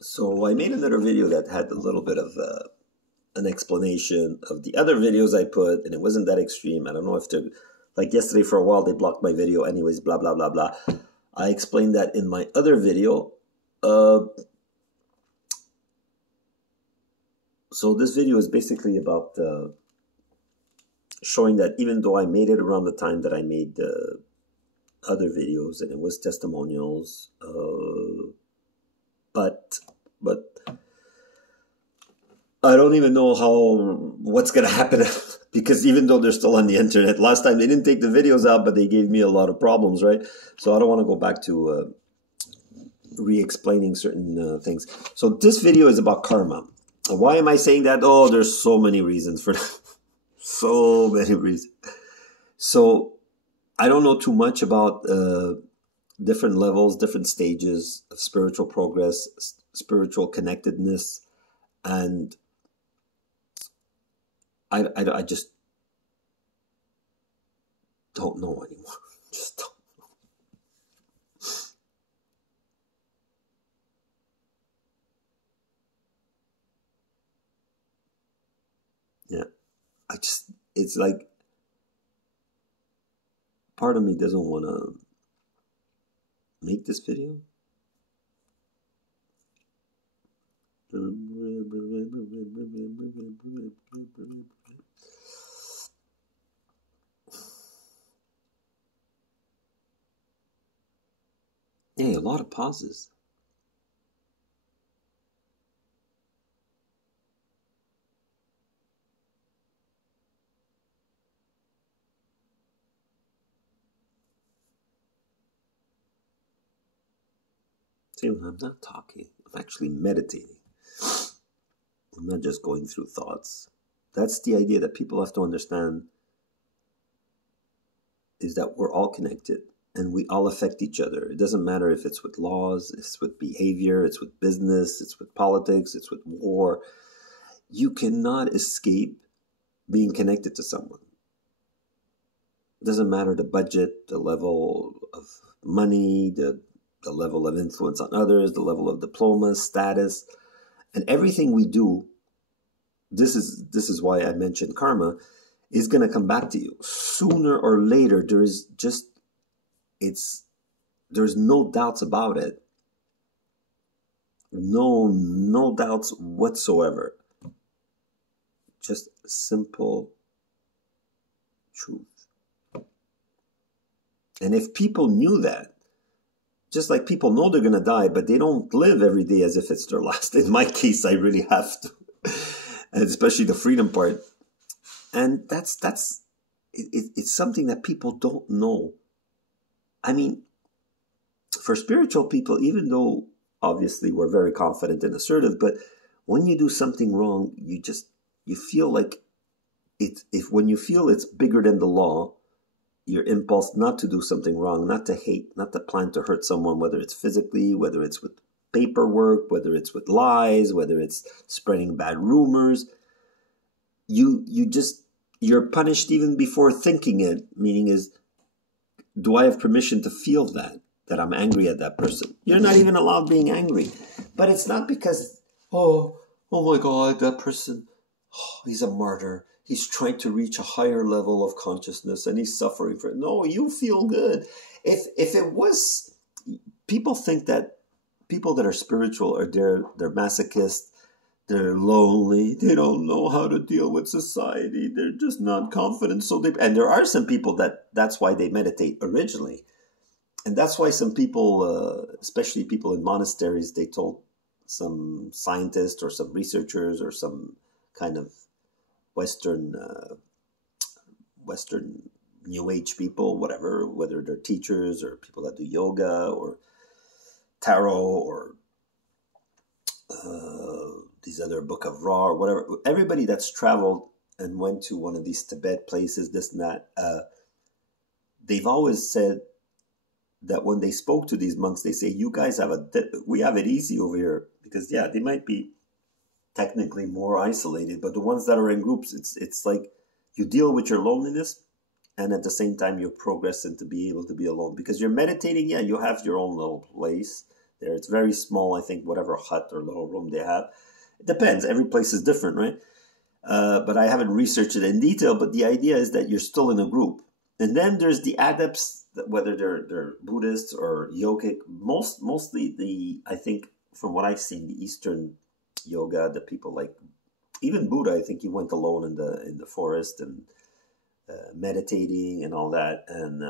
So I made another video that had a little bit of an explanation of the other videos I put, and it wasn't that extreme. I don't know if to, like yesterday for a while they blocked my video anyways, blah, blah, blah, blah. I explained that in my other video. So this video is basically about showing that even though I made it around the time that I made the other videos, and it was testimonials, but I don't even know what's going to happen because even though they're still on the internet, last time they didn't take the videos out, but they gave me a lot of problems, right? So I don't want to go back to re-explaining certain things. So this video is about karma. Why am I saying that? Oh, there's so many reasons for that. So many reasons. So I don't know too much about different levels, different stages of spiritual progress, spiritual connectedness, and I just don't know anymore. Just don't know. Yeah. It's like part of me doesn't want to make this video. Yeah, a lot of pauses. See, I'm not talking. I'm actually meditating. I'm not just going through thoughts. That's the idea that people have to understand, is that we're all connected and we all affect each other. It doesn't matter if it's with laws, it's with behavior, it's with business, it's with politics, it's with war. You cannot escape being connected to someone. It doesn't matter the budget, the level of money, the level of influence on others, the level of diploma, status, and everything we do. This is why I mentioned karma is going to come back to you sooner or later. There's no doubts about it. No doubts whatsoever. Just simple truth. And if people knew that, just like people know they're going to die, but they don't live every day as if it's their last. In my case, I really have to. And especially the freedom part. And it's something that people don't know. I mean, for spiritual people, even though obviously we're very confident and assertive, but when you do something wrong, you feel like when you feel it's bigger than the law, your impulse not to do something wrong, not to hate, not to plan to hurt someone, whether it's physically, whether it's with paperwork, whether it's with lies, whether it's spreading bad rumors, you're punished even before thinking it. Meaning is, do I have permission to feel that I'm angry at that person? You're not even allowed being angry. But it's not because, oh my God, that person, he's a martyr. He's trying to reach a higher level of consciousness and he's suffering for it. No, you feel good. If it was, people think that people that are spiritual are they're masochists, they're lonely, they don't know how to deal with society, they're just not confident. And there are some people that's why they meditate originally. And that's why some people, especially people in monasteries, they told some scientists or some researchers or some kind of Western New Age people, whatever, whether they're teachers or people that do yoga or tarot or these other Book of Ra or whatever. Everybody that's traveled and went to one of these Tibet places, this and that, they've always said that when they spoke to these monks, they say, you guys we have it easy over here. Because, yeah, they might be technically more isolated, but the ones that are in groups, it's like you deal with your loneliness and at the same time you progress into be able to be alone. Because you're meditating, yeah, you have your own little place, there. It's very small, I think, whatever hut or little room they have. It depends. Every place is different, right? But I haven't researched it in detail. But the idea is that you're still in a group. And then there's the adepts, whether they're Buddhists or yogic. Mostly I think, from what I've seen, the Eastern yoga, the people like, even Buddha, I think he went alone in the forest and meditating and all that. And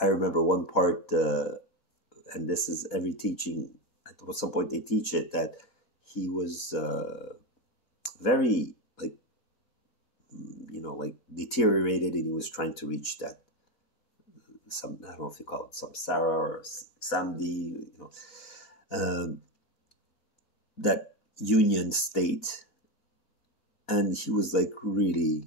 I remember one part, and this is every teaching, at some point they teach it, that he was very, like, like deteriorated, and he was trying to reach that, I don't know if you call it samsara or samdhi, that union state. And he was like really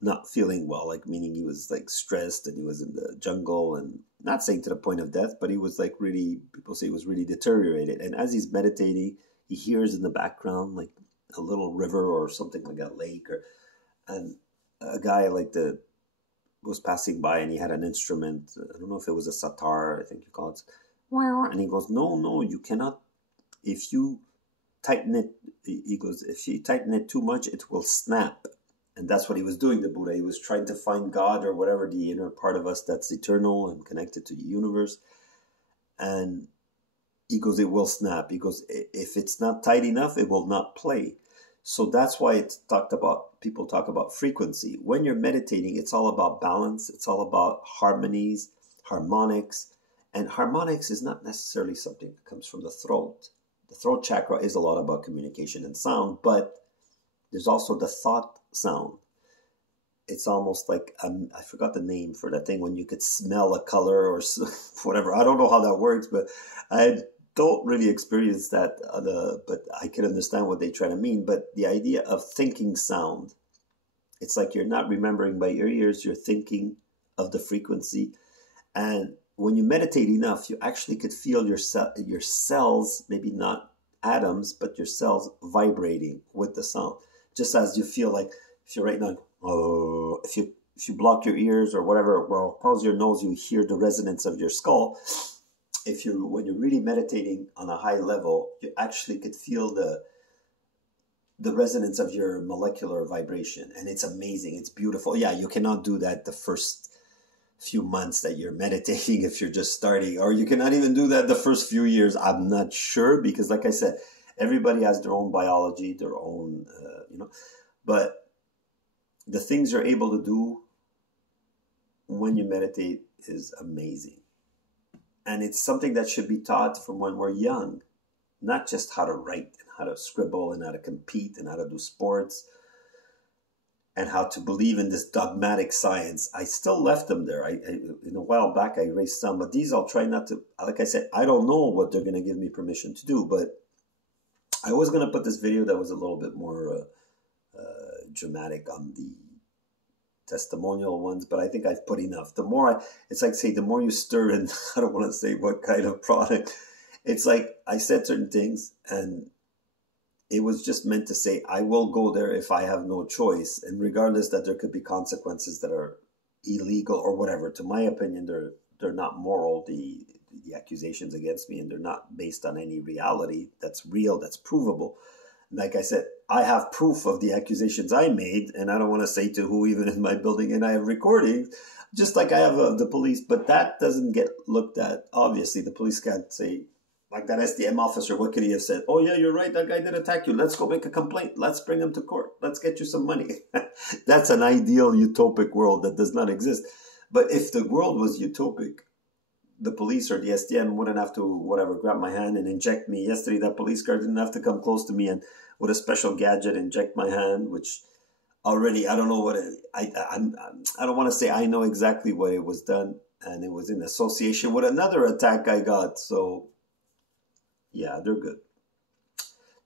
not feeling well, like, meaning he was like stressed, and he was in the jungle, and not saying to the point of death, but he was like really, people say he was really deteriorated. And as he's meditating, he hears in the background like a little river or something, like a lake, and a guy was passing by, and he had an instrument. I don't know if it was a sitar, I think you call it. And he goes, no, you cannot. If you tighten it, he goes, if you tighten it too much, it will snap. And that's what he was doing, the Buddha. He was trying to find God, or whatever, the inner part of us that's eternal and connected to the universe. And he goes, it will snap. He goes, if it's not tight enough, it will not play. So that's why it's talked about, people talk about frequency. When you're meditating, it's all about balance. It's all about harmonies, harmonics. And harmonics is not necessarily something that comes from the throat. The throat chakra is a lot about communication and sound, but there's also the thought sound. It's almost like, I forgot the name for that thing, when you could smell a color or whatever. I don't know how that works, but I don't really experience that, but I can understand what they try to mean. But the idea of thinking sound, it's like you're not remembering by your ears, you're thinking of the frequency. And when you meditate enough, you actually could feel your cells, maybe not atoms, but your cells vibrating with the sound. Just as you feel like, if you're right now, oh, if you block your ears or whatever, well, close your nose, you hear the resonance of your skull. When you're really meditating on a high level, you actually could feel the resonance of your molecular vibration. And it's amazing. It's beautiful. Yeah, you cannot do that the first few months that you're meditating if you're just starting, or you cannot even do that the first few years. I'm not sure, because like I said, everybody has their own biology, their own, but the things you're able to do when you meditate is amazing. And it's something that should be taught from when we're young, not just how to write and how to scribble and how to compete and how to do sports and how to believe in this dogmatic science. I still left them there. In a while back, I erased some, but these I'll try not to. Like I said, I don't know what they're going to give me permission to do, but I was going to put this video that was a little bit more dramatic on the testimonial ones, but I think I've put enough. It's like, say, the more you stir in, I don't want to say what kind of product. It's like I said certain things, and it was just meant to say, I will go there if I have no choice. And regardless that there could be consequences that are illegal or whatever, to my opinion, they're not moral, the accusations against me, and they're not based on any reality that's real, that's provable. Like I said, I have proof of the accusations I made, and I don't want to say to who, even in my building, and I have recordings, just like I have the police, but that doesn't get looked at. Obviously, the police can't say, like that SDM officer, what could he have said? Oh, yeah, you're right, that guy did attack you. Let's go make a complaint. Let's bring him to court. Let's get you some money. That's an ideal utopic world that does not exist. But if the world was utopic, the police or the SDM wouldn't have to, grab my hand and inject me. Yesterday, that police car didn't have to come close to me and with a special gadget inject my hand, which already, I don't know what I don't want to say I know exactly what it was done, and it was in association with another attack I got. So yeah, they're good.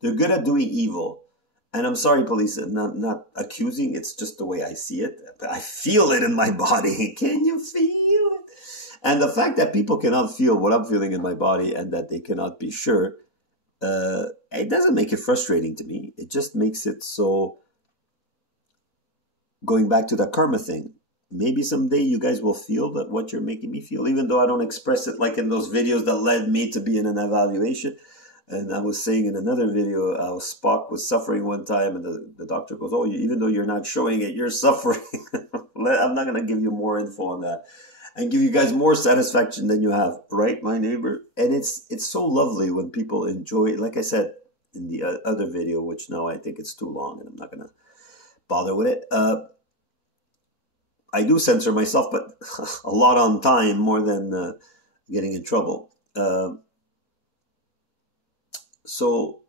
They're good at doing evil. And I'm sorry, police, not accusing. It's just the way I see it. I feel it in my body. Can you feel it? And the fact that people cannot feel what I'm feeling in my body and that they cannot be sure, it doesn't make it frustrating to me. It just makes it so, going back to the karma thing, maybe someday you guys will feel that what you're making me feel, even though I don't express it like in those videos that led me to be in an evaluation. And I was saying in another video, how Spock was suffering one time, and the doctor goes, oh, even though you're not showing it, you're suffering. I'm not going to give you more info on that and give you guys more satisfaction than you have, right, my neighbor? And it's so lovely when people enjoy it. Like I said in the other video, which now I think it's too long and I'm not going to bother with it. I do censor myself, but a lot on time, more than getting in trouble. So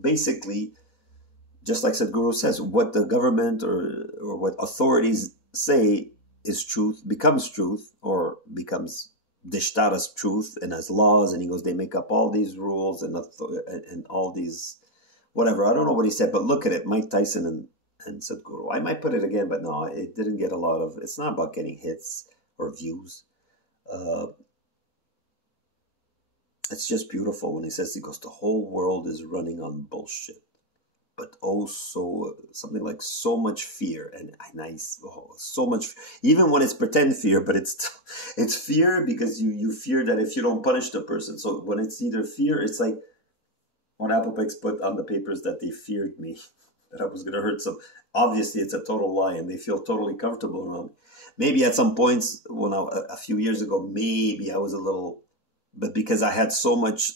basically, just like Sadhguru says, what the government or what authorities say is truth, becomes truth, or becomes dished out as truth and as laws. And he goes, they make up all these rules and all these, whatever. I don't know what he said, but look at it, Mike Tyson and Sadhguru. I might put it again, but no, it didn't get a lot of, it's not about getting hits or views. It's just beautiful when he says, he goes, the whole world is running on bullshit, but also something like so much fear and so much, even when it's pretend fear, but it's fear because you fear that if you don't punish the person. So when it's either fear, it's like when Apopex put on the papers that they feared me, that I was going to hurt some. Obviously, it's a total lie, and they feel totally comfortable around me. Maybe at some points, when a few years ago, maybe I was a little. But because I had so much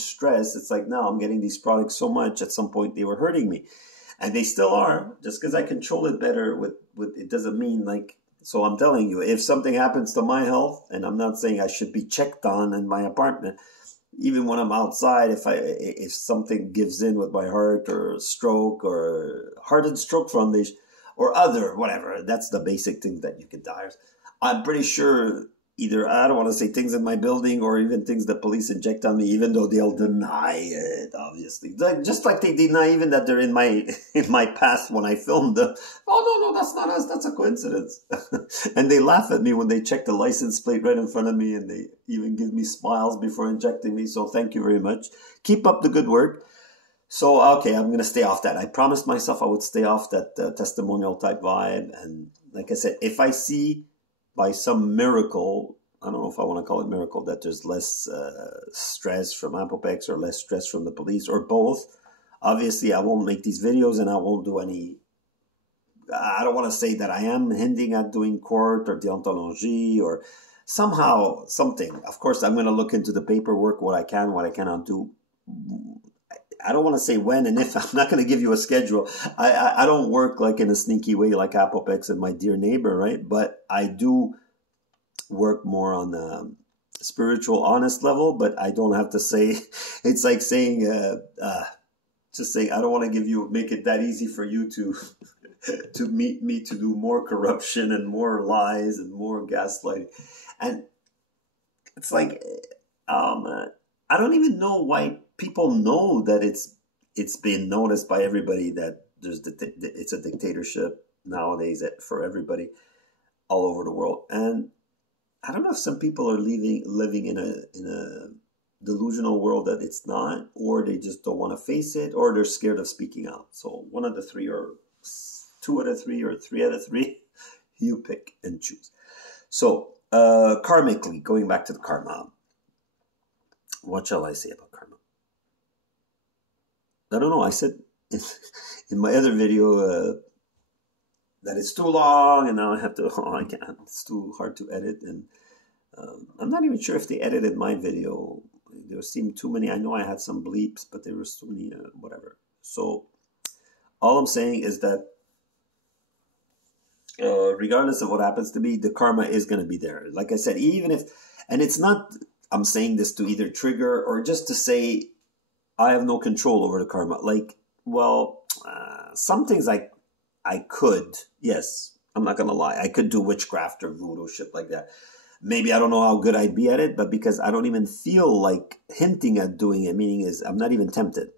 stress, it's like now I'm getting these products so much, at some point they were hurting me. And they still are. Just because I control it better, with it doesn't mean like, so I'm telling you, if something happens to my health, and I'm not saying I should be checked on in my apartment, even when I'm outside, if something gives in with my heart, or stroke, or Heart and Stroke Foundation, or other, whatever, that's the basic thing that you can die. I'm pretty sure either, I don't want to say things in my building, or even things that police inject on me, even though they'll deny it, obviously. Just like they deny even that they're in my path when I filmed them. Oh, no, that's not us. That's a coincidence. And they laugh at me when they check the license plate right in front of me, and they even give me smiles before injecting me. So thank you very much. Keep up the good work. So, okay, I'm going to stay off that. I promised myself I would stay off that testimonial type vibe. And like I said, if I see by some miracle, I don't know if I want to call it miracle, that there's less stress from Apopex or less stress from the police, or both, obviously I won't make these videos, and I won't do any, I don't want to say that I am hinting at doing court or deontology or somehow something. Of course, I'm going to look into the paperwork, what I can, what I cannot do. I don't want to say when and if. I'm not going to give you a schedule. I don't work like in a sneaky way like Apopex and my dear neighbor, right? But I do work more on the spiritual, honest level. But I don't have to say. It's like saying, just saying, I don't want to make it that easy for you to to meet me to do more corruption and more lies and more gaslighting. And it's like, I don't even know why people know that it's been noticed by everybody that it's a dictatorship nowadays for everybody all over the world. And I don't know if some people are living in a delusional world that it's not, or they just don't want to face it, or they're scared of speaking out. So one of the three, or 2 out of 3, or 3 out of 3, you pick and choose. So karmically, going back to the karma, what shall I say about karma? I don't know. I said in my other video that it's too long, and now I have to, I can't. It's too hard to edit. And I'm not even sure if they edited my video. There seemed too many. I know I had some bleeps, but there were so many, whatever. So all I'm saying is that regardless of what happens to me, the karma is going to be there. Like I said, even if, and it's not, I'm saying this to either trigger or just to say I have no control over the karma. Like, well, some things I could, yes, I'm not going to lie. I could do witchcraft or voodoo, shit like that. Maybe I don't know how good I'd be at it, but because I don't even feel like hinting at doing it, meaning is I'm not even tempted.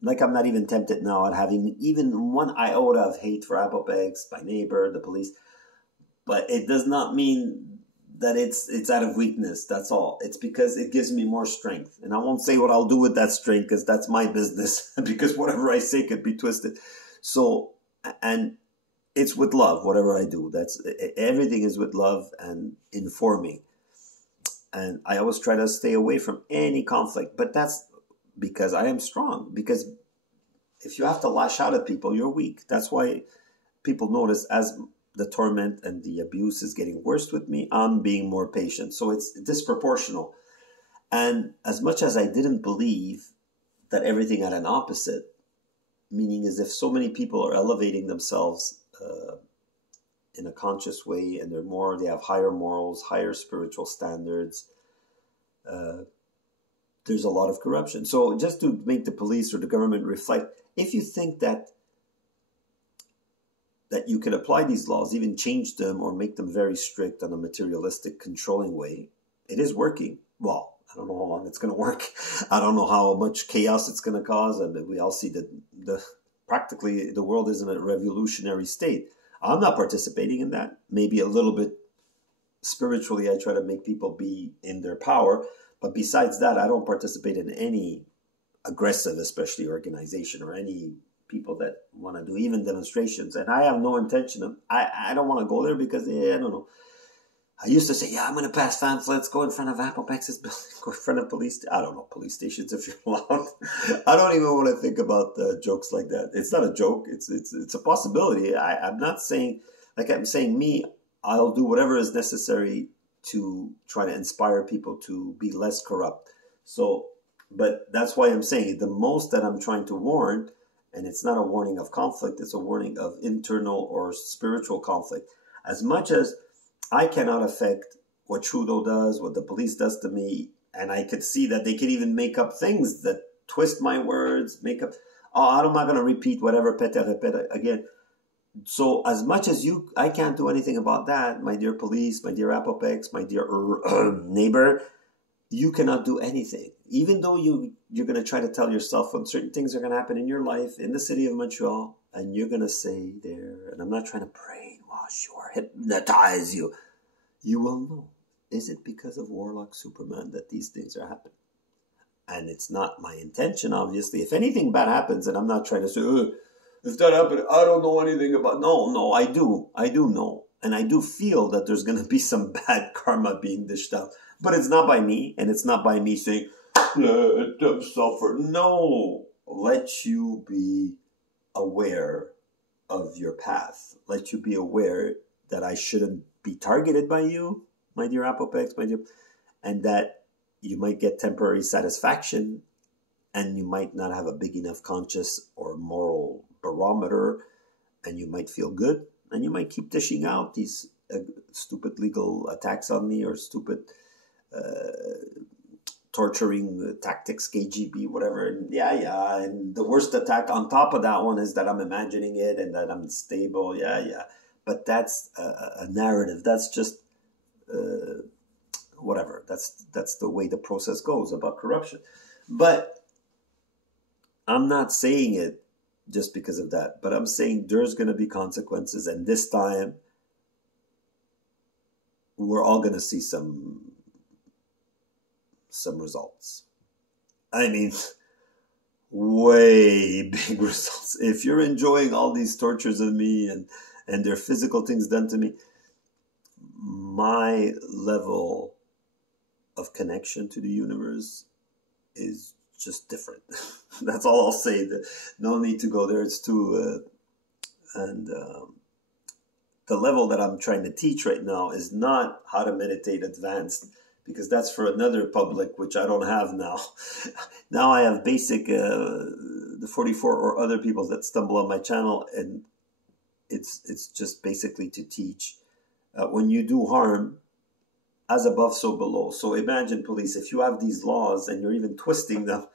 Like I'm not even tempted now at having even one iota of hate for Apopex, my neighbor, the police. But it does not mean that it's out of weakness. That's all. It's because it gives me more strength. And I won't say what I'll do with that strength because that's my business. Because whatever I say could be twisted. So And it's with love, whatever I do. Everything is with love and informing. And I always try to stay away from any conflict. But that's because I am strong. Because if you have to lash out at people, you're weak. That's why people notice as the torment and the abuse is getting worse with me, I'm being more patient. So it's disproportional. And as much as I didn't believe that everything had an opposite, meaning as if so many people are elevating themselves in a conscious way, and they have higher morals, higher spiritual standards, there's a lot of corruption. So just to make the police or the government reflect, if you think that you can apply these laws, even change them or make them very strict on a materialistic, controlling way, it is working. Well, I don't know how long it's going to work. I don't know how much chaos it's going to cause. And we all see that practically the world is in a revolutionary state. I'm not participating in that. Maybe a little bit spiritually, I try to make people be in their power. But besides that, I don't participate in any aggressive, especially organization, or any people that want to do even demonstrations. And I have no intention of, I don't want to go there because, I don't know. I used to say, I'm going to pass pamphlets, go in front of Apopex's building, go in front of police stations if you're allowed. I don't even want to think about jokes like that. It's not a joke. It's a possibility. I'm not saying, like I'm saying me, I'll do whatever is necessary to try to inspire people to be less corrupt. So, but that's why I'm saying the most that I'm trying to warn, and it's not a warning of conflict, it's a warning of internal or spiritual conflict. As much as I cannot affect what Trudeau does, what the police does to me, and I could see that they could even make up things that twist my words, I'm not going to repeat whatever Peter again. So as much as I can't do anything about that, my dear police, my dear Apopex, my dear neighbor, you cannot do anything. Even though you're going to try to tell yourself when certain things are going to happen in your life, in the city of Montreal, and you're going to say there, and I'm not trying to brainwash you or hypnotize you, you will know. Is it because of Warlock Superman that these things are happening? And it's not my intention, obviously. If anything bad happens, and I'm not trying to say, if that happened, I don't know anything about. No, I do. I do know. And I do feel that there's going to be some bad karma being dished out. But it's not by me, and it's not by me saying, let them suffer. No. Let you be aware of your path. Let you be aware that I shouldn't be targeted by you, my dear Apopex, and that you might get temporary satisfaction, and you might not have a big enough conscious or moral barometer, and you might feel good, and you might keep dishing out these stupid legal attacks on me, or stupid torturing tactics, KGB, whatever. And and the worst attack on top of that one is that I'm imagining it and that I'm stable. But that's a narrative. That's just whatever. That's the way the process goes about corruption. But I'm not saying it just because of that. But I'm saying there's going to be consequences, and this time we're all going to see some results. I mean, way big results. If you're enjoying all these tortures of me and their physical things done to me, my level of connection to the universe is just different. That's all I'll say. No need to go there. It's too... the level that I'm trying to teach right now is not how to meditate advanced, because that's for another public, which I don't have now. Now I have basic, the 44 or other people that stumble on my channel, and it's just basically to teach. When you do harm, as above, so below. So imagine, police, if you have these laws and you're even twisting them,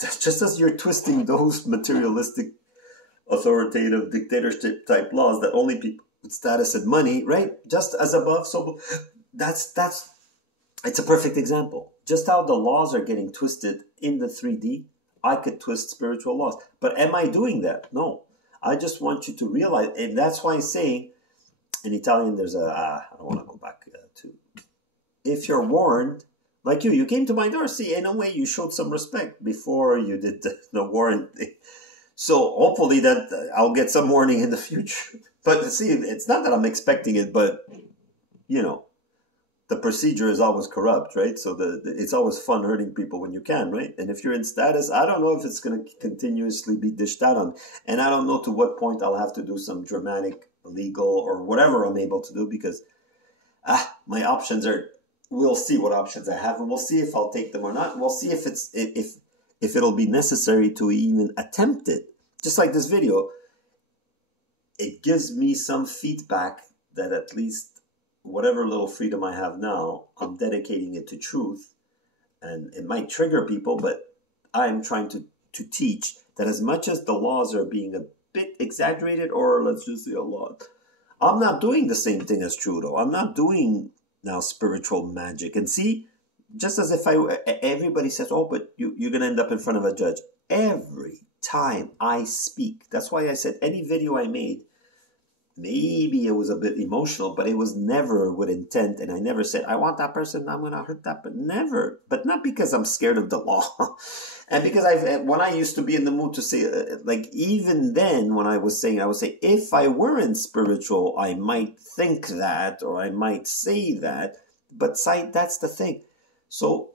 just as you're twisting those materialistic, authoritative, dictatorship type laws that only people with status and money, right? Just as above, so below. It's a perfect example. Just how the laws are getting twisted in the 3D, I could twist spiritual laws. But am I doing that? No. I just want you to realize, and that's why I'm saying, in Italian, there's I don't want to go back to, if you're warned, like you came to my door, see, in a way you showed some respect before you did the warrant thing. So hopefully that I'll get some warning in the future. But see, it's not that I'm expecting it, but you know, the procedure is always corrupt, right? So it's always fun hurting people when you can, right? And if you're in status, I don't know if it's going to continuously be dished out on. And I don't know to what point I'll have to do some dramatic legal or whatever I'm able to do, because my options are, we'll see what options I have, and we'll see if I'll take them or not. We'll see if it'll be necessary to even attempt it. Just like this video, it gives me some feedback that at least whatever little freedom I have now, I'm dedicating it to truth. And it might trigger people, but I'm trying to teach that as much as the laws are being a bit exaggerated, or let's just say a lot, I'm not doing the same thing as Trudeau. I'm not doing now spiritual magic. And see, just as if everybody says, oh, but you're going to end up in front of a judge. Every time I speak, that's why I said any video I made, maybe it was a bit emotional, but it was never with intent. And I never said, I want that person, I'm going to hurt that, but never. But not because I'm scared of the law. And because when I used to be in the mood to say, like even then when I would say, if I weren't spiritual, I might think that, or I might say that. But that's the thing. So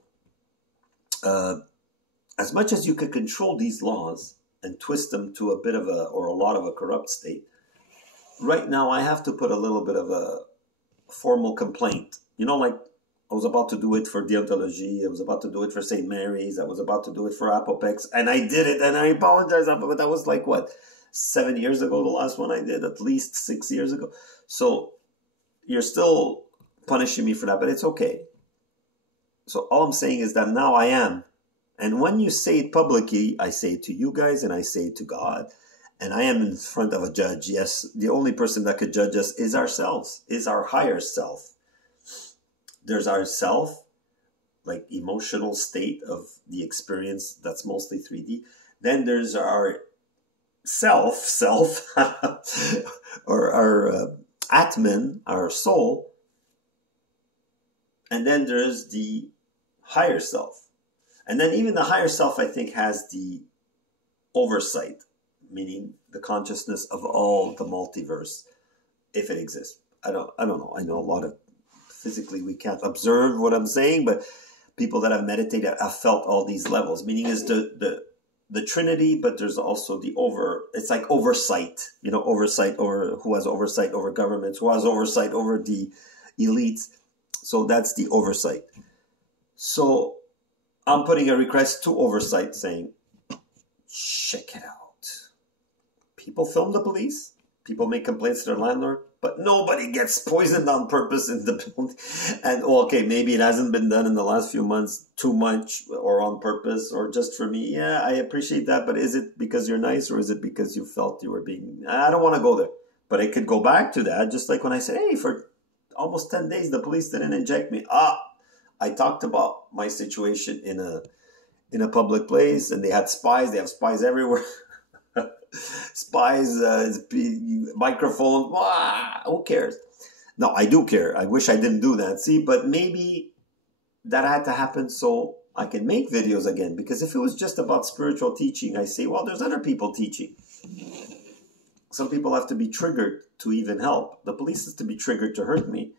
as much as you could control these laws and twist them to a bit of or a lot of a corrupt state, right now, I have to put a little bit of a formal complaint. You know, like I was about to do it for deontology. I was about to do it for St. Mary's. I was about to do it for Apopex. And I did it. And I apologize. But that was like, what, 7 years ago, the last one I did? At least 6 years ago. So you're still punishing me for that. But it's okay. So all I'm saying is that now I am. And when you say it publicly, I say it to you guys and I say it to God. And I am in front of a judge. Yes, the only person that could judge us is ourselves, is our higher self. There's our self, like emotional state of the experience that's mostly 3D. Then there's our self, or our Atman, our soul. And then there's the higher self. And then even the higher self, I think, has the oversight, meaning the consciousness of all the multiverse, if it exists. I don't know. I know a lot of, physically we can't observe what I'm saying, but people that have meditated have felt all these levels, meaning is the Trinity, but there's also it's like oversight, oversight over who has oversight over governments, who has oversight over the elites. So that's the oversight. So I'm putting a request to oversight saying, check it out. People film the police. People make complaints to their landlord, but nobody gets poisoned on purpose in the building. And okay, maybe it hasn't been done in the last few months too much or on purpose or just for me. Yeah, I appreciate that. But is it because you're nice or is it because you felt you were being... I don't want to go there. But I could go back to that. Just like when I said, hey, for almost 10 days, the police didn't inject me. I talked about my situation in a public place and they had spies. They have spies everywhere. Spies, microphones, who cares? No, I do care. I wish I didn't do that. See, but maybe that had to happen so I can make videos again. Because if it was just about spiritual teaching, I say, well, there's other people teaching. Some people have to be triggered to even help. The police has to be triggered to hurt me,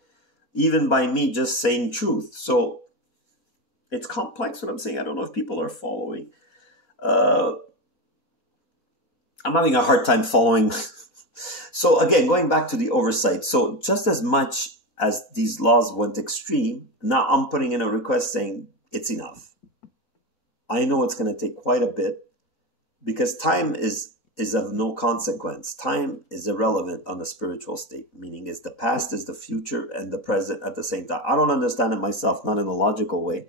even by me just saying truth. So it's complex what I'm saying. I don't know if people are following. I'm having a hard time following. So again, going back to the oversight. So just as much as these laws went extreme, now I'm putting in a request saying it's enough. I know it's going to take quite a bit because time is of no consequence. Time is irrelevant on a spiritual state, meaning is the past is the future and the present at the same time. I don't understand it myself, not in a logical way,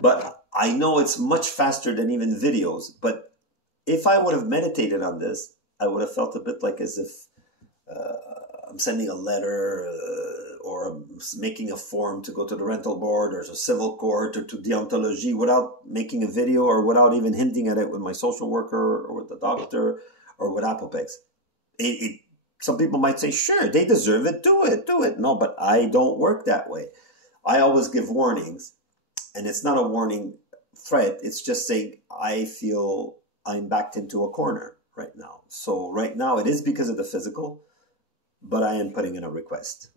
but I know it's much faster than even videos. But if I would have meditated on this, I would have felt a bit like as if I'm sending a letter or I'm making a form to go to the rental board or to civil court or to deontology without making a video or without even hinting at it with my social worker or with the doctor or with Apopex. Some people might say, sure, they deserve it, do it. No, but I don't work that way. I always give warnings, and it's not a warning threat. It's just saying I feel I'm backed into a corner right now. So right now it is because of the physical, but I am putting in a request.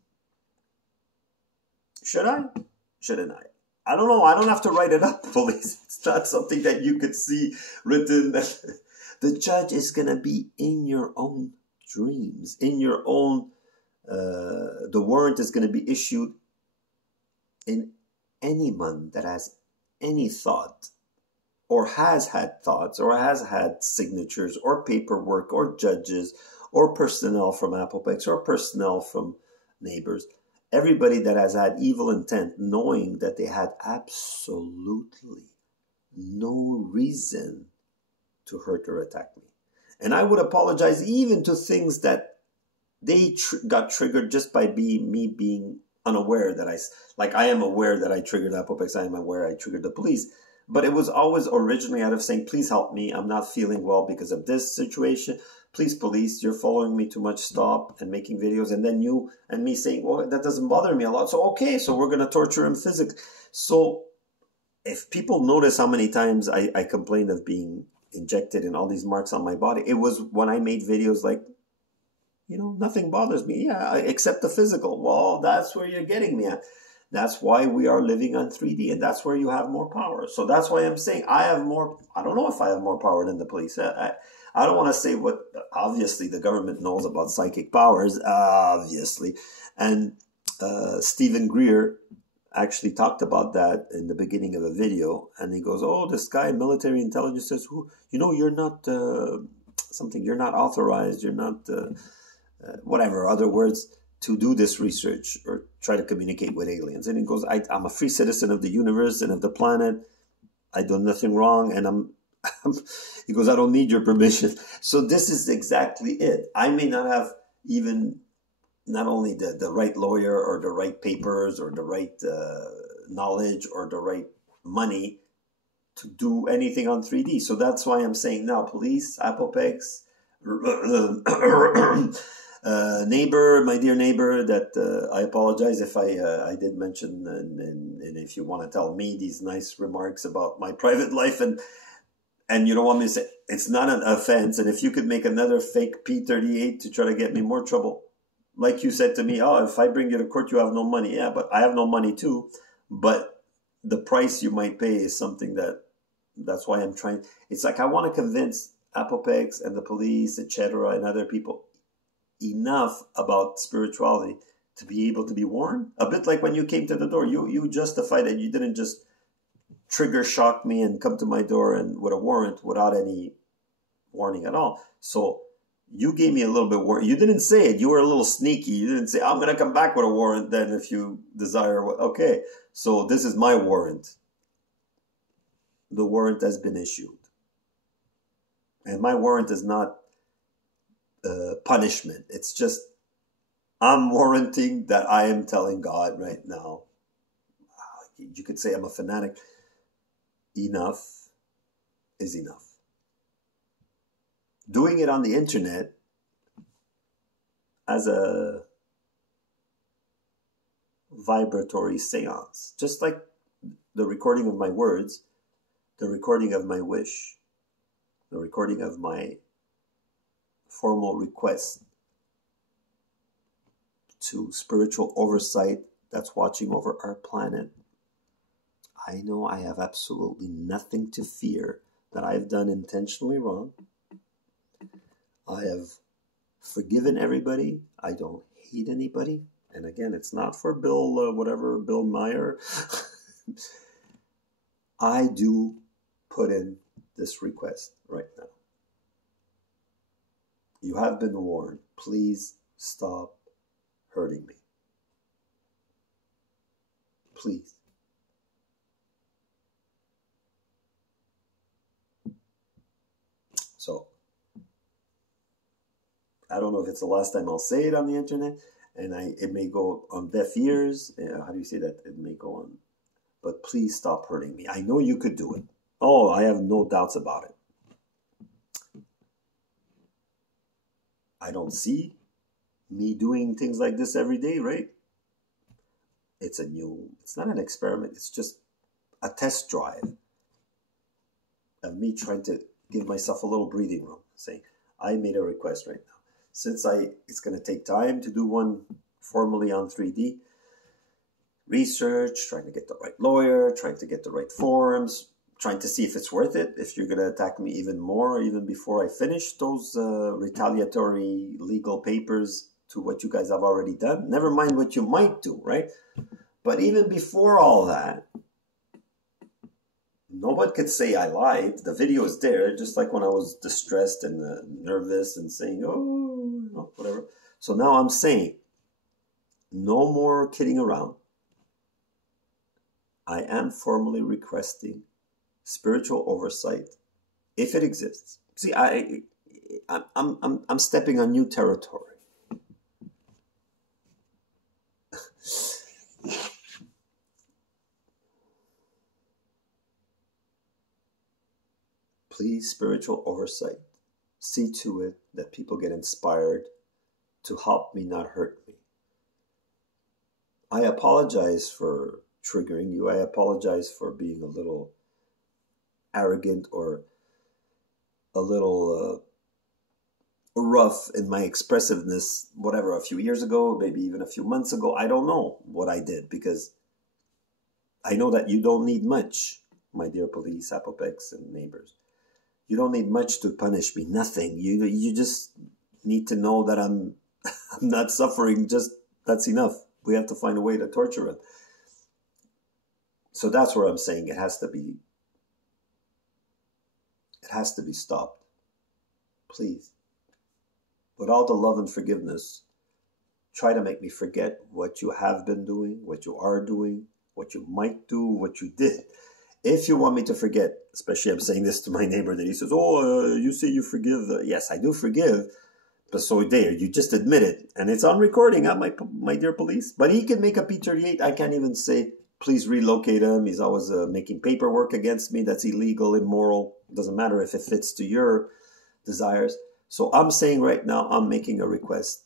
Should I? Shouldn't I? I don't know. I don't have to write it up, police. It's not something that you could see written. The judge is going to be in your own dreams, in your own, the warrant is going to be issued in anyone that has any thought or has had thoughts or has had signatures or paperwork or judges or personnel from Apopex or personnel from neighbors. Everybody that has had evil intent, knowing that they had absolutely no reason to hurt or attack me. And I would apologize even to things that they got triggered just by me being unaware that I am aware that I triggered Apopex. I am aware I triggered the police. But it was always originally out of saying, please help me. I'm not feeling well because of this situation. Please, police, you're following me too much. Stop, and making videos. And then you and me saying, well, that doesn't bother me a lot. So, okay, so we're going to torture him physically. So if people notice how many times I complained of being injected in all these marks on my body, it was when I made videos like, nothing bothers me. Yeah, except the physical. Well, that's where you're getting me at. That's why we are living on 3D, and that's where you have more power. So that's why I'm saying I have more. I don't know if I have more power than the police. I don't want to say what, obviously, the government knows about psychic powers, obviously. And Stephen Greer actually talked about that in the beginning of a video. And he goes, oh, this guy, military intelligence, says, you're not you're not authorized, you're not whatever, other words, to do this research or try to communicate with aliens. And he goes, I'm a free citizen of the universe and of the planet. I do nothing wrong. And he goes, I don't need your permission. So this is exactly it. I may not have even not only the right lawyer or the right papers or the right knowledge or the right money to do anything on 3D. So that's why I'm saying now, police, Apopex, neighbor, my dear neighbor, that I apologize if I did mention, and if you want to tell me these nice remarks about my private life, and you don't want me to say, it's not an offense, and if you could make another fake P38 to try to get me more trouble, like you said to me, oh, if I bring you to court, you have no money. Yeah, but I have no money too, but the price you might pay is something that's why I'm trying. It's like I want to convince Apopex and the police, etc., and other people enough about spirituality to be able to be warned. A bit like when you came to the door, you justified it. You didn't just trigger shock me and come to my door and with a warrant without any warning at all. So you gave me a little bit warrant. You didn't say it. You were a little sneaky. You didn't say, I'm going to come back with a warrant then if you desire. Okay, so this is my warrant. The warrant has been issued. And my warrant is not punishment. It's just, I'm warranting that I am telling God right now. You could say I'm a fanatic. Enough is enough. Doing it on the internet as a vibratory seance, just like the recording of my words, the recording of my wish, the recording of my formal request to spiritual oversight that's watching over our planet. I know I have absolutely nothing to fear that I've done intentionally wrong. I have forgiven everybody. I don't hate anybody. And again, it's not for Bill Meyer. I do put in this request right now. You have been warned. Please stop hurting me. Please. So, I don't know if it's the last time I'll say it on the internet, and it may go on deaf ears. How do you say that? It may go on. But please stop hurting me. I know you could do it. Oh, I have no doubts about it. I don't see me doing things like this every day, right? It's not an experiment. It's just a test drive of me trying to give myself a little breathing room, saying, I made a request right now. Since it's going to take time to do one formally on 3D, research, trying to get the right lawyer, trying to get the right forms, trying to see if it's worth it, if you're going to attack me even more, even before I finish those retaliatory legal papers to what you guys have already done. Never mind what you might do, right? But even before all that, nobody could say I lied. The video is there, just like when I was distressed and nervous and saying, oh, whatever. So now I'm saying, no more kidding around. I am formally requesting spiritual oversight, if it exists. See, I'm stepping on new territory. Please, spiritual oversight, see to it that people get inspired to help me, not hurt me. I apologize for triggering you. I apologize for being a little arrogant or a little rough in my expressiveness, whatever, a few years ago, maybe even a few months ago. I don't know what I did, because I know that you don't need much, my dear police, Apopex, and neighbors. You don't need much to punish me. Nothing. You just need to know that I'm not suffering. Just that's enough. We have to find a way to torture it. So that's where I'm saying it has to be stopped. Please. With all the love and forgiveness, try to make me forget what you have been doing, what you are doing, what you might do, what you did. If you want me to forget, especially I'm saying this to my neighbor that he says, you say you forgive. Yes, I do forgive. But so there, you just admit it. And it's on recording, huh, my dear police. But he can make a P38. I can't even say, please relocate him. He's always making paperwork against me. That's illegal, immoral. Doesn't matter if it fits to your desires. So I'm saying right now, I'm making a request.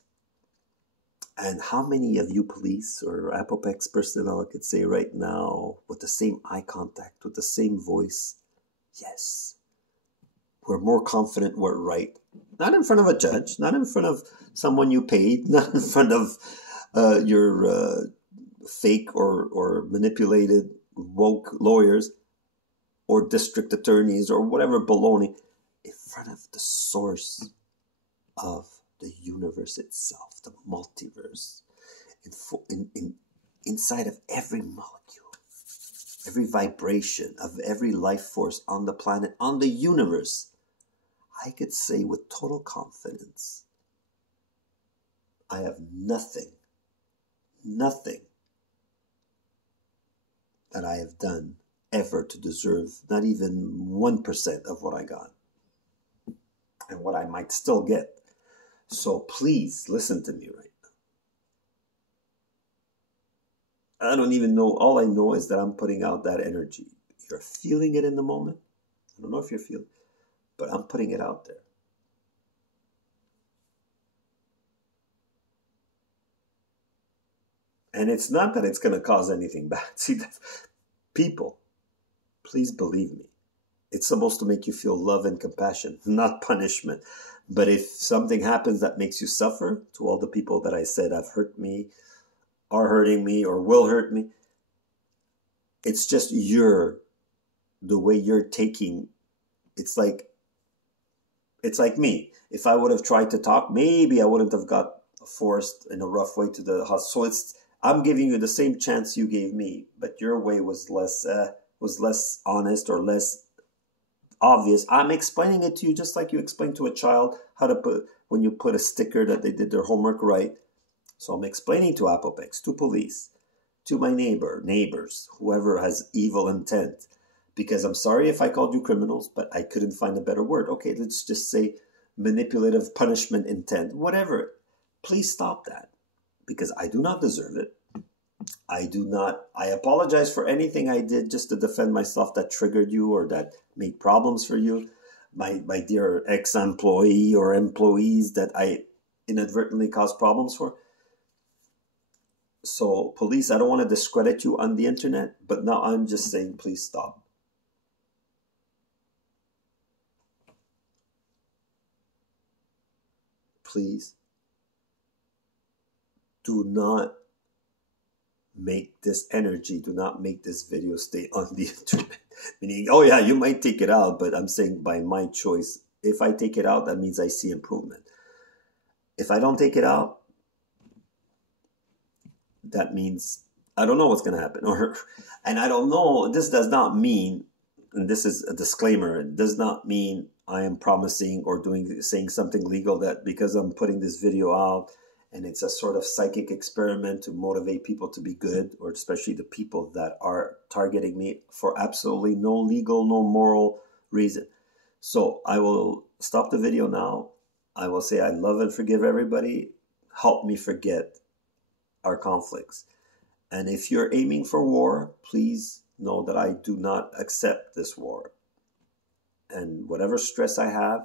And how many of you police or Apopex personnel could say right now, with the same eye contact, with the same voice, yes, we're more confident we're right. Not in front of a judge, not in front of someone you paid, not in front of your fake or manipulated woke lawyers or district attorneys or whatever baloney, in front of the source of the universe itself, the multiverse, inside of every molecule, every vibration of every life force on the planet, on the universe. I could say with total confidence, I have nothing that I have done ever to deserve not even 1% of what I got and what I might still get. So please listen to me right now. I don't even know. All I know is that I'm putting out that energy. You're feeling it in the moment. I don't know if you're feeling it, but I'm putting it out there. And it's not that it's going to cause anything bad. See, people, please believe me. It's supposed to make you feel love and compassion, not punishment. But if something happens that makes you suffer, to all the people that I said have hurt me, are hurting me, or will hurt me, it's just the way you're taking. It's like me. If I would have tried to talk, maybe I wouldn't have got forced in a rough way to the hospital. So I'm giving you the same chance you gave me, but your way was less honest or less obvious. I'm explaining it to you just like you explain to a child how to put, when you put a sticker that they did their homework right. So I'm explaining to Apopex, to police, to my neighbors, whoever has evil intent. Because I'm sorry if I called you criminals, but I couldn't find a better word. Okay, let's just say manipulative punishment intent, whatever. Please stop that, because I do not deserve it. I apologize for anything I did just to defend myself that triggered you or that made problems for you. My dear ex-employee or employees that I inadvertently caused problems for. So police, I don't want to discredit you on the internet, but now I'm just saying, please stop. please do not make this energy, do not make this video stay on the internet. Meaning, oh yeah, you might take it out, but I'm saying by my choice. If I take it out, that means I see improvement. If I don't take it out, that means I don't know what's going to happen. And I don't know, this does not mean, and this is a disclaimer, it does not mean I am promising or saying something legal that because I'm putting this video out and it's a sort of psychic experiment to motivate people to be good, or especially the people that are targeting me for absolutely no legal, no moral reason. So I will stop the video now. I will say I love and forgive everybody. Help me forget our conflicts. And if you're aiming for war, please know that I do not accept this war. And whatever stress I have,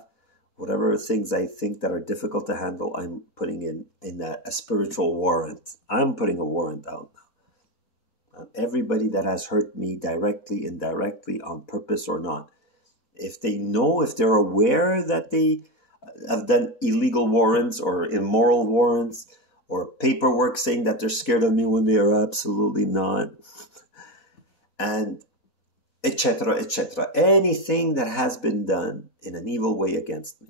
whatever things I think that are difficult to handle, I'm putting in a spiritual warrant. I'm putting a warrant out now. On everybody that has hurt me directly, indirectly, on purpose or not. If they know, if they're aware that they have done illegal warrants or immoral warrants or paperwork saying that they're scared of me when they are absolutely not, and etc., etc. Anything that has been done in an evil way against me.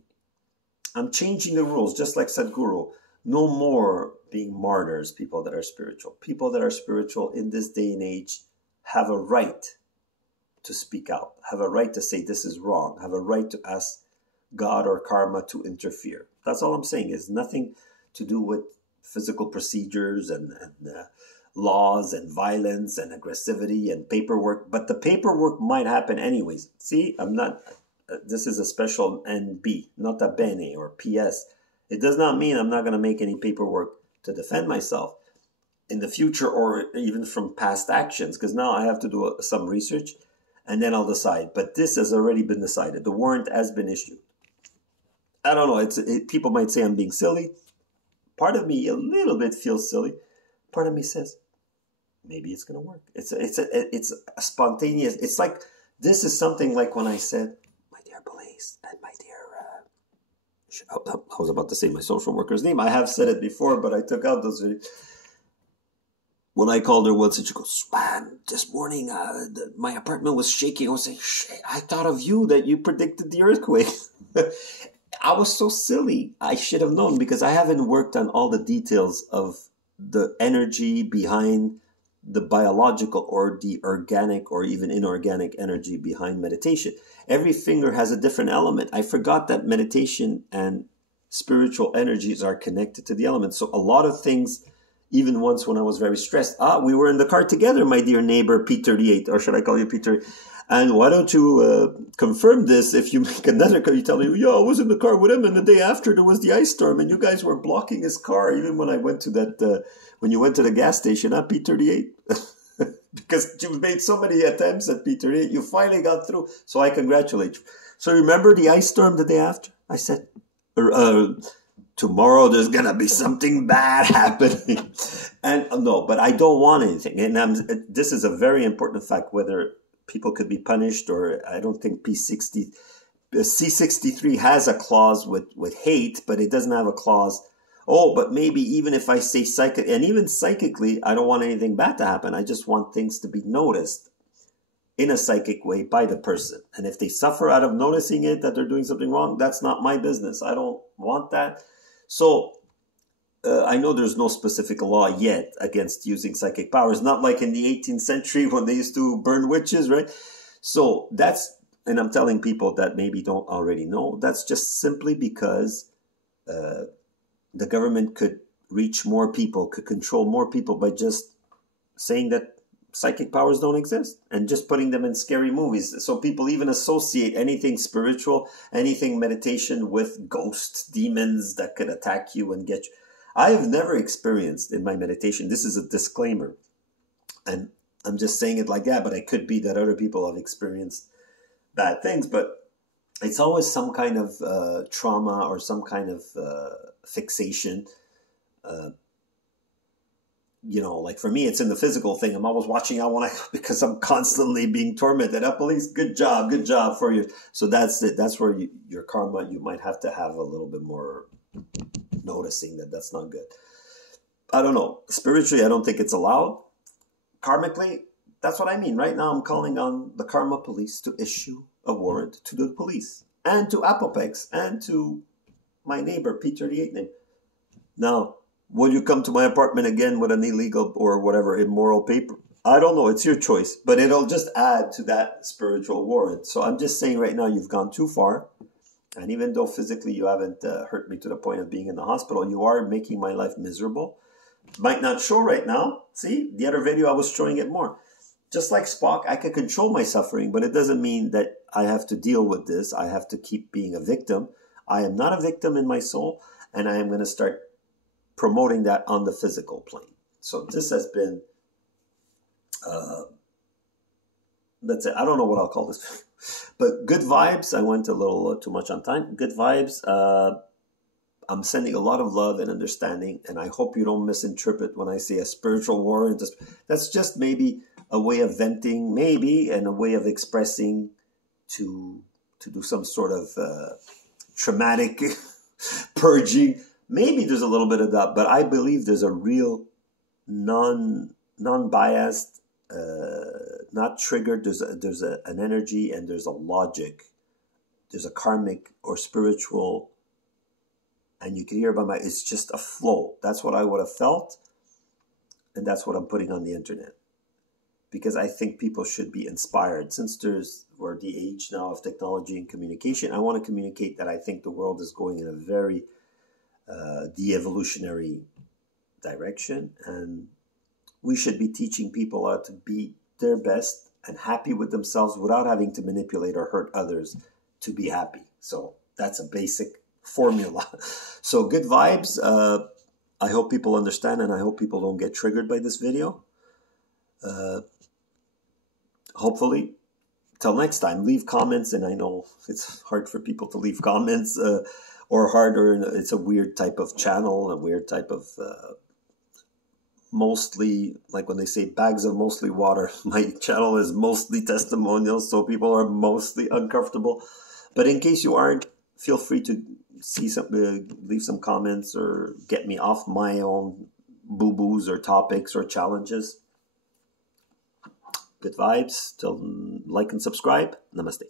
I'm changing the rules, just like Sadhguru. No more being martyrs, people that are spiritual. People that are spiritual in this day and age have a right to speak out, have a right to say this is wrong, have a right to ask God or karma to interfere. That's all I'm saying. It's nothing to do with physical procedures and laws and violence and aggressivity and paperwork. But the paperwork might happen anyways. See, I'm not, this is a special NB, not a bene or PS. It does not mean I'm not going to make any paperwork to defend myself in the future or even from past actions, because now I have to do some research and then I'll decide. But this has already been decided. The warrant has been issued. I don't know. People might say I'm being silly. Part of me a little bit feels silly. Part of me says, maybe it's going to work. It's a spontaneous. It's like, this is something like when I said, my dear police and my dear, I was about to say my social worker's name. I have said it before, but I took out those videos. When I called her once and she goes, man, this morning my apartment was shaking. I was saying, I thought of you, that you predicted the earthquake. I was so silly. I should have known, because I haven't worked on all the details of the energy behind the biological or the organic or even inorganic energy behind meditation. Every finger has a different element. I forgot that meditation and spiritual energies are connected to the elements. So a lot of things, even once when I was very stressed, we were in the car together, my dear neighbor, P38, or should I call you Peter? And why don't you confirm this if you make another car? You tell me, yeah, I was in the car with him, and the day after there was the ice storm, and you guys were blocking his car even when I went to that, when you went to the gas station at P38. Because you made so many attempts at P38, you finally got through. So I congratulate you. So remember the ice storm the day after? I said, tomorrow there's going to be something bad happening. And no, but I don't want anything. And this is a very important fact, whether people could be punished or I don't think C63 has a clause with hate, but it doesn't have a clause. Oh, but maybe even if I say psychic, and even psychically, I don't want anything bad to happen. I just want things to be noticed in a psychic way by the person. And if they suffer out of noticing it, that they're doing something wrong, that's not my business. I don't want that. So I know there's no specific law yet against using psychic powers, not like in the 18th century when they used to burn witches, right? So that's, and I'm telling people that maybe don't already know, that's just simply because the government could reach more people, could control more people by just saying that psychic powers don't exist and just putting them in scary movies. So people even associate anything spiritual, anything meditation with ghosts, demons that could attack you and get you. I have never experienced in my meditation, this is a disclaimer, and I'm just saying it like that, but it could be that other people have experienced bad things, but it's always some kind of trauma or some kind of fixation. You know, like for me, it's in the physical thing. I'm always watching out because I'm constantly being tormented. Police, good job for you. So that's it. That's where your karma, you might have to have a little bit more noticing that that's not good. I don't know. Spiritually, I don't think it's allowed. Karmically, that's what I mean. Right now, I'm calling on the karma police to issue a warrant to the police and to Apopex and to my neighbor, P38 name. Now, will you come to my apartment again with an illegal or whatever immoral paper? I don't know. It's your choice. But it'll just add to that spiritual warrant. So I'm just saying right now you've gone too far. And even though physically you haven't hurt me to the point of being in the hospital, you are making my life miserable. Might not show right now. See, the other video I was showing it more. Just like Spock, I can control my suffering, but it doesn't mean that I have to deal with this. I have to keep being a victim. I am not a victim in my soul, and I am going to start promoting that on the physical plane. So this has been, that's it. I don't know what I'll call this. But good vibes. I went a little too much on time. Good vibes. I'm sending a lot of love and understanding, and I hope you don't misinterpret when I say a spiritual warrant. That's just maybe a way of venting, maybe, and a way of expressing to do some sort of traumatic purging. Maybe there's a little bit of that, but I believe there's a real non-biased, not triggered. There's an energy and there's a logic. There's a karmic or spiritual, and you can hear about it's just a flow. That's what I would have felt, and that's what I'm putting on the internet. Because I think people should be inspired. Since we're the age now of technology and communication, I want to communicate that I think the world is going in a very de-evolutionary direction, and we should be teaching people how to be their best and happy with themselves without having to manipulate or hurt others to be happy. So that's a basic formula. So good vibes. I hope people understand, and I hope people don't get triggered by this video. Hopefully, till next time, leave comments. And I know it's hard for people to leave comments, it's a weird type of channel, a weird type of mostly, like when they say bags of mostly water, my channel is mostly testimonials, so people are mostly uncomfortable. But in case you aren't, feel free to leave some comments or get me off my own boo-boos or topics or challenges. Good vibes. Till like and subscribe. Namaste.